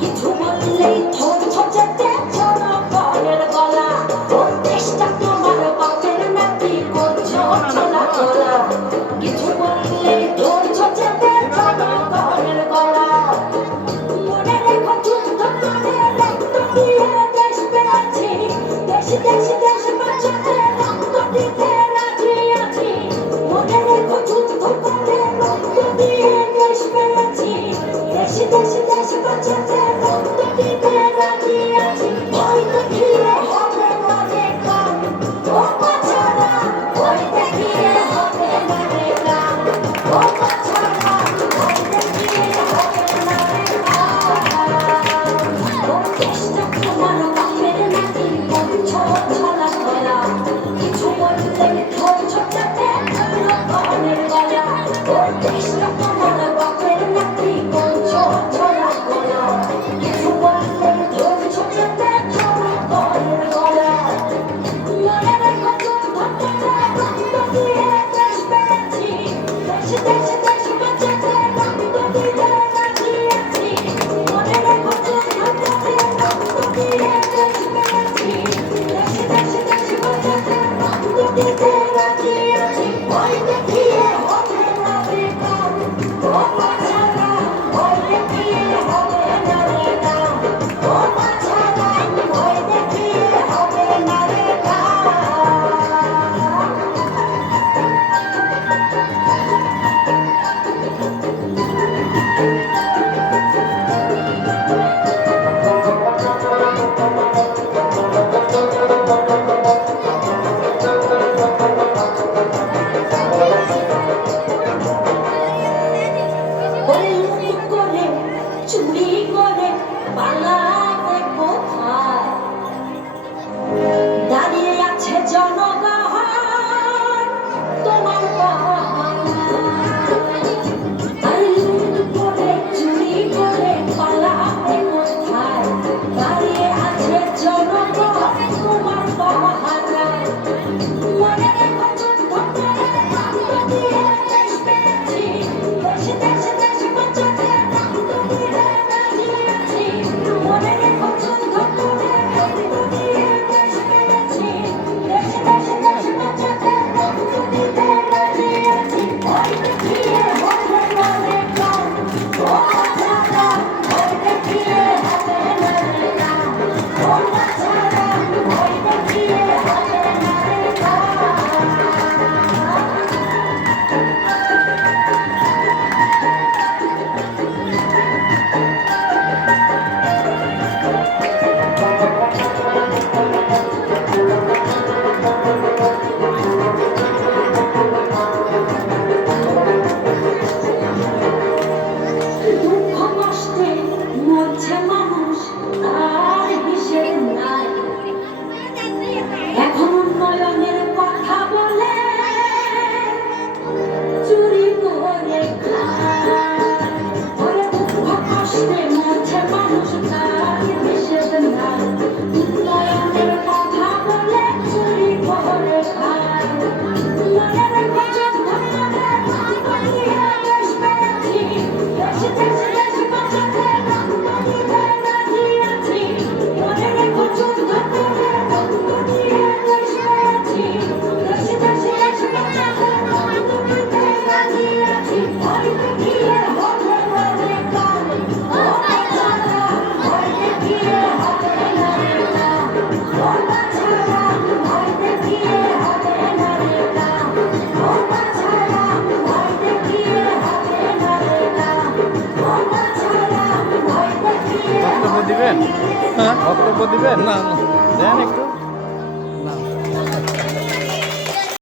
কিছু বললেই ধরছো যেতে জনগণের গলা ওর দেশটা তোমার বাপের নাতি করছো ছোলা গলা কিছু বললেই ধরছো যেতে জনগণের গলা মনে রেখো যুদ্ধ করে রক্ত দিয়ে দেশ পেয়েছি দেশ দেশ দেশ বাঁচাতে রক্ত দিতে রাজি আছি মনে রেখো যুদ্ধ করে রক্ত দিয়ে দেশ পেয়েছি দেশ দেশ দেশ বাঁচাতে রক্ত দিতে রাজি আছি ভয় দেখিয়ে হবে না রে কাম ও বাছারা ভয় দেখিয়ে হবে না রে কাম ও বাছারা ভয় দেখিয়ে হবে না রে কাম ও দেশটা তোমার বাপের নাতি করছো ছলা গলা কিছু বললে ধরছো যাতে জনগণের গলা ও দেশটা তোমার বাপের নাতি করছো ছলা গলা কিছু বললে ধরছো যাতে জনগণের গলা মনে রেখো যুদ্ধ করে রক্ত দিয়ে দেশ পেয়েছি দেশ দেশ দেশ বাঁচাতে রক্ত দিতে রাজি আছি মনে রেখো যুদ্ধ করে রক্ত দিয়ে দেশ পেয়েছি দেশ দেশ দেশ বাঁচাতে রক্ত দিতে রাজি আছি ভয় দেখিয়ে হবে না রে কাম ও বাছারা ভয় দেখিয়ে হবে না রে কাম ও বাছারা ভয় দেখিয়ে হবে না রে কাম ওরে লুট করে চুরি করে পালাবে কোথায় দাঁড়িয়ে আছে জনগণ তোমার আরে লুট করে চুরি করে পালাবে কোথায় দাঁড়িয়ে আছে জনগণ তোমার বাহানায় মনে রেখো যুদ্ধ করে রক্ত দিয়ে দেশ পেয়েছি দেশ দেশ দেশ বাঁচাতে রক্ত দিতে রাজি আছি মনে রেখো যুদ্ধ করে রক্ত দিয়ে দেশ পেয়েছি দেশ দেশ দেশ বাঁচাতে রক্ত দিতে রাজি আছি ভয় দেখিয়ে হবে না রে কাম ও বাছারা ভয় দেখিয়ে হবে না রে কাম ও বাছারা ভয় দেখিয়ে হবে না রে কাম দুঃখ কষ্টে মরছে মানুষ তার হিসেব নাই এখন উন্নয়নের কথা বলে চুরি করে খায় ওরে দুঃখ কষ্টে মরছে মানুষ তার হিসেব নাই উন্নয়নের কথা বলে চুরি করে খায় মনে রেখো যুদ্ধ করে রক্ত দিয়ে দেশ পেয়েছি দেশ দেশ দেশ বাঁচাতে রক্ত দিতে রাজি আছি মনে রেখো যুদ্ধ করে রক্ত দিয়ে দেশ পেয়েছি দেশ দেশ দেশ বাঁচাতে রক্ত দিতে রাজি আছি ভয় দেখিয়ে হবে না রে কাম ও বাছারা ভয় দেখিয়ে হবে না রে কাম ও বাছারা ভয় দেখিয়ে হবে না রে কাম ও বাছারা ভয় দেখিয়ে হবে না রে কাম ও বাছারা ভয় দেখিয়ে বক্তব্য দিবেন? হ্যাঁ বক্তব্য দিবেন না দেন একটু